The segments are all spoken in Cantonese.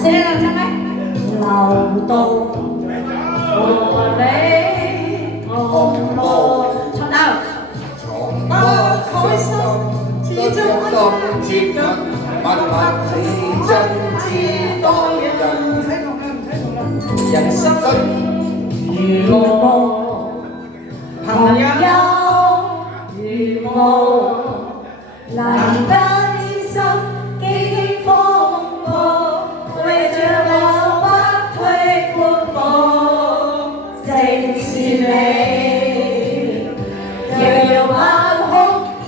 寫啦，唱咩？流動和你同路，唱到。從不開心，始終心接近，默默是真知多人。唔使同啦，人生如夢，朋友如霧，難得知心，幾經風暴，為着我不退半步，正是你。遙遙晚空，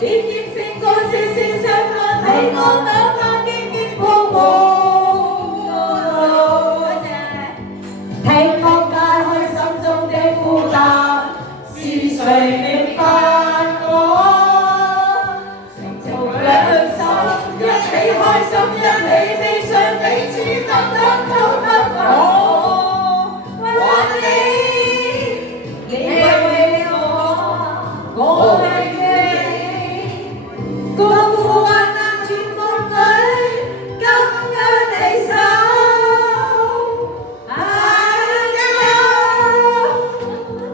點點星光，息息相關，睇我哪怕荊棘鋪滿。聽我解開心中的孤單，是誰明白我？成同兩手，一起開心，一起悲傷，彼此分擔都不放。還你，你為我，我為你，共赴患難絕望裏，緊握你手。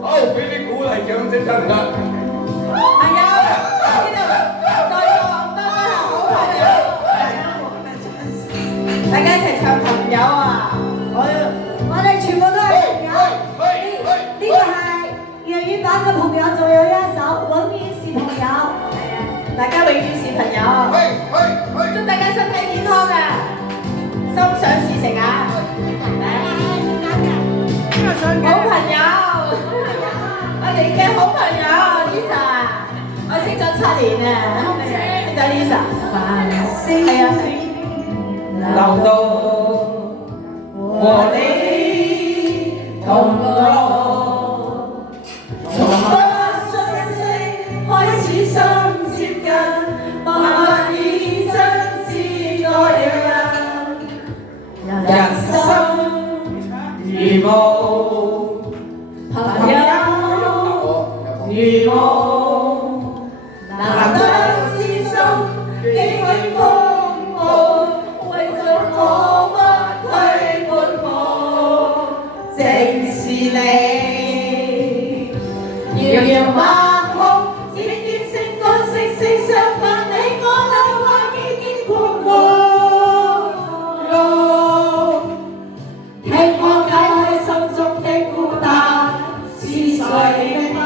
好，俾啲鼓勵掌聲得唔得？朋友，呢度在座咁多位好朋友，大家一齊唱朋友啊！我哋全部都係朋友。呢個係粵語版嘅朋友，仲有一首永遠是朋友。大家永遠是朋友。祝大家身體健康啊！心想事成啊！好朋友。我哋嘅好朋友 Lisa， 我識咗7年啊，識咗 Lisa。係啊，流動和你同路，從不相識開始心接近，默默以真知多人。人生如霧，朋友如夢，難得知心，幾經風暴，為着我不退半步，正是你。遙遙晚空，點點星光，息息相關，你我哪怕幾經風浪，聽我解開心中的孤單，是誰明白？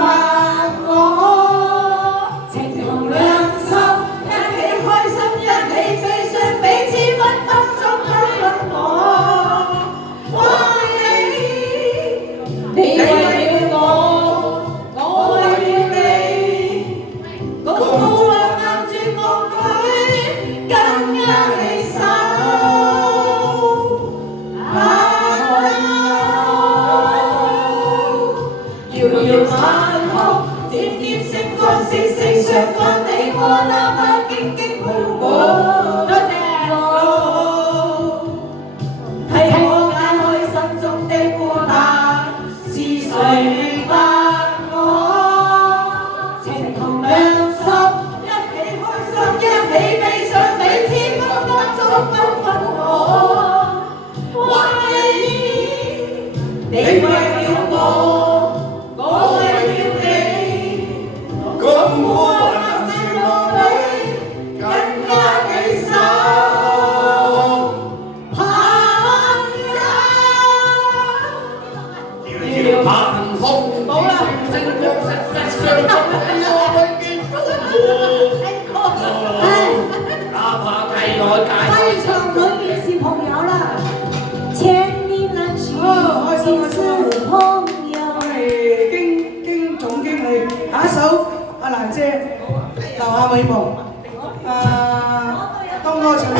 晚空，點點星光，息息相關，你我哪怕荊棘鋪滿。多謝路，替我解開心中的孤單，是誰明白我？情同兩心，一起開心，一起悲傷，彼此分擔中不分我。為你為了我。憑空冇啦，星光實實相中，我見到哪怕替我解非常永遠是朋友啦，千里難尋盡是朋友。經總經理，下一首阿蘭姐留下美夢。當歌唱埋。